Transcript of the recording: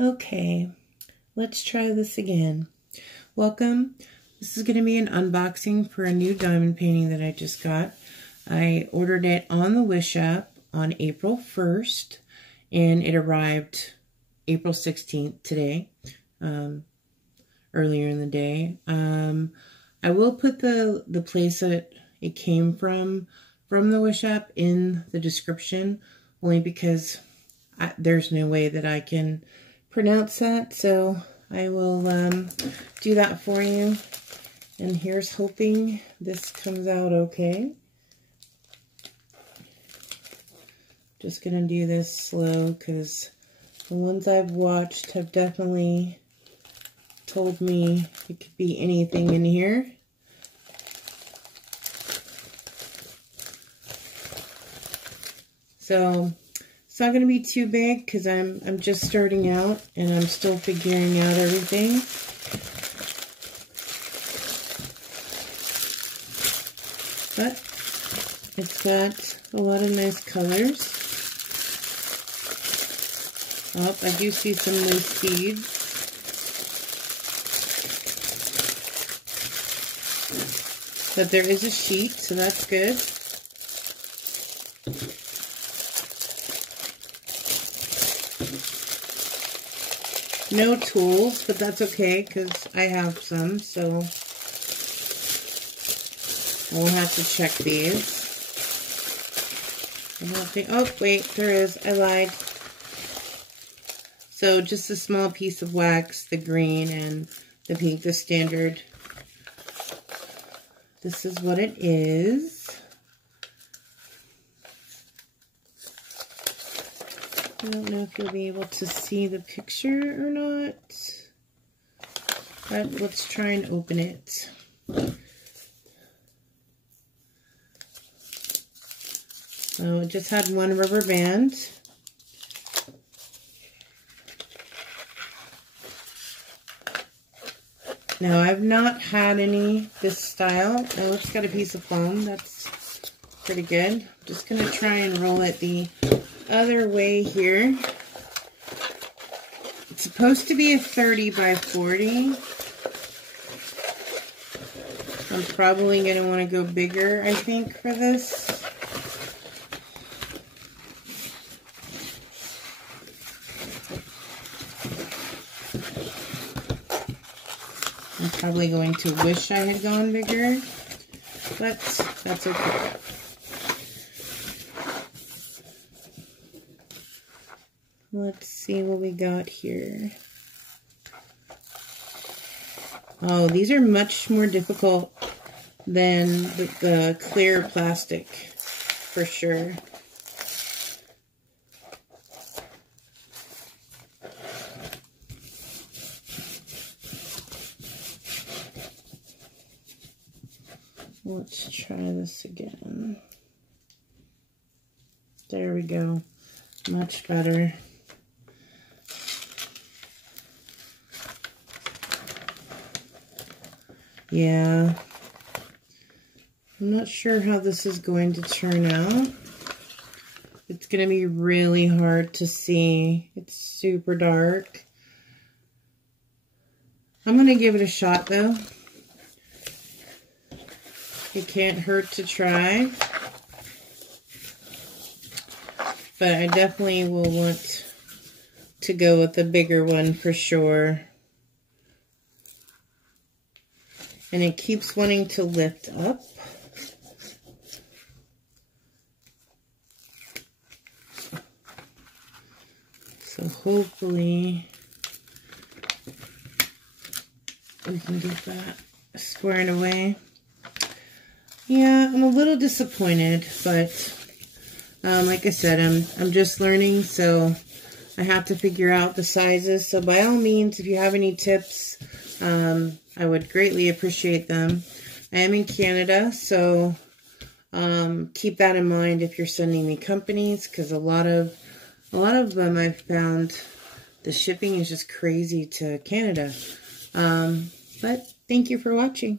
Okay, let's try this again. Welcome. This is going to be an unboxing for a new diamond painting that I just got. I ordered it on the Wish app on April 1st, and it arrived April 16th today, earlier in the day. I will put the place that it came from the Wish app in the description, only because there's no way that I can pronounce that, so I will do that for you. And here's hoping this comes out okay. Just gonna do this slow because the ones I've watched have definitely told me it could be anything in here. So it's not going to be too big because I'm just starting out and I'm still figuring out everything. But it's got a lot of nice colors. Oh, I do see some loose seeds. But there is a sheet, so that's good. No tools, but that's okay because I have some, so I won't have to check these. I don't think, oh wait, there is, I lied. So just a small piece of wax, the green and the pink, the standard. This is what it is. I don't know if you'll be able to see the picture or not, but let's try and open it. So it just had one rubber band. Now I've not had any this style. Oh, it's got a piece of foam. That's pretty good. I'm just going to try and roll it the other way here. It's supposed to be a 30 by 40. I'm probably going to want to go bigger, I think, for this. I'm probably going to wish I had gone bigger, but that's okay. Let's see what we got here. Oh, these are much more difficult than the clear plastic, for sure. Let's try this again. There we go. Much better. Yeah. I'm not sure how this is going to turn out. It's going to be really hard to see. It's super dark. I'm going to give it a shot though. It can't hurt to try. But I definitely will want to go with the bigger one for sure. And it keeps wanting to lift up. So hopefully we can get that squared away. Yeah, I'm a little disappointed, but like I said, I'm just learning, so I have to figure out the sizes. So by all means, if you have any tips, I would greatly appreciate them. I am in Canada, so keep that in mind if you're sending me companies, because a lot of them I've found the shipping is just crazy to Canada. But thank you for watching.